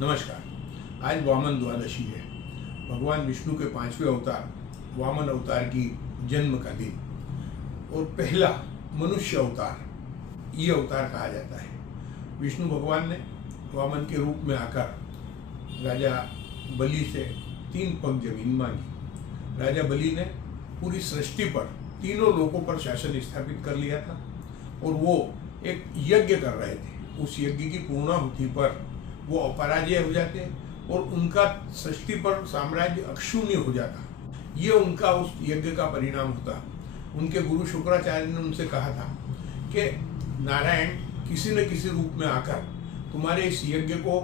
नमस्कार। आज वामन द्वादशी है। भगवान विष्णु के 5वें अवतार वामन अवतार की जन्म का दिन और पहला मनुष्य अवतार ये अवतार कहा जाता है। विष्णु भगवान ने वामन के रूप में आकर राजा बलि से 3 पग जमीन मांगी। राजा बलि ने पूरी सृष्टि पर तीनों लोकों पर शासन स्थापित कर लिया था और वो एक यज्ञ कर रहे थे। उस यज्ञ की पूर्णाहुति पर वो अपराजय हो जाते और उनका सृष्टि पर साम्राज्य अक्षुण्य हो जाता। ये उनका उस यज्ञ का परिणाम होता। उनके गुरु शुक्राचार्य ने उनसे कहा था कि नारायण किसी न किसी रूप में आकर तुम्हारे इस यज्ञ को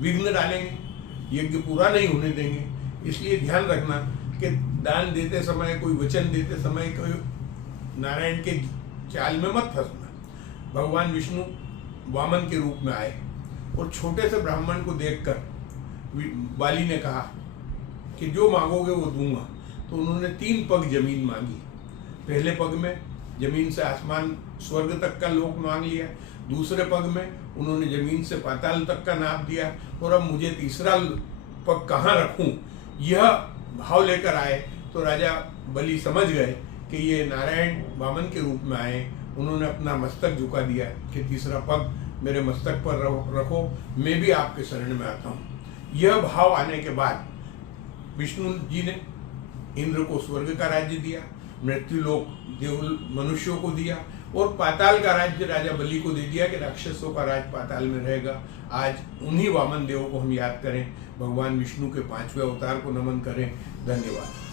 विघ्न डालेंगे, यज्ञ पूरा नहीं होने देंगे। इसलिए ध्यान रखना कि दान देते समय, कोई वचन देते समय कोई नारायण के चाल में मत फंसना। भगवान विष्णु वामन के रूप में आए और छोटे से ब्राह्मण को देखकर बाली ने कहा कि जो मांगोगे वो दूंगा। तो उन्होंने 3 पग जमीन मांगी। पहले पग में जमीन से आसमान स्वर्ग तक का लोक मांग लिया। दूसरे पग में उन्होंने जमीन से पाताल तक का नाप दिया और अब मुझे तीसरा पग कहाँ रखूं, यह भाव लेकर आए। तो राजा बलि समझ गए कि ये नारायण वामन के रूप में आए। उन्होंने अपना मस्तक झुका दिया कि तीसरा पग मेरे मस्तक पर रखो, मैं भी आपके शरण में आता हूँ। यह भाव आने के बाद विष्णु जी ने इंद्र को स्वर्ग का राज्य दिया, मृत्युलोक देव मनुष्यों को दिया और पाताल का राज्य राजा बलि को दे दिया कि राक्षसों का राज पाताल में रहेगा। आज उन्हीं वामन देव को हम याद करें, भगवान विष्णु के 5वें अवतार को नमन करें। धन्यवाद।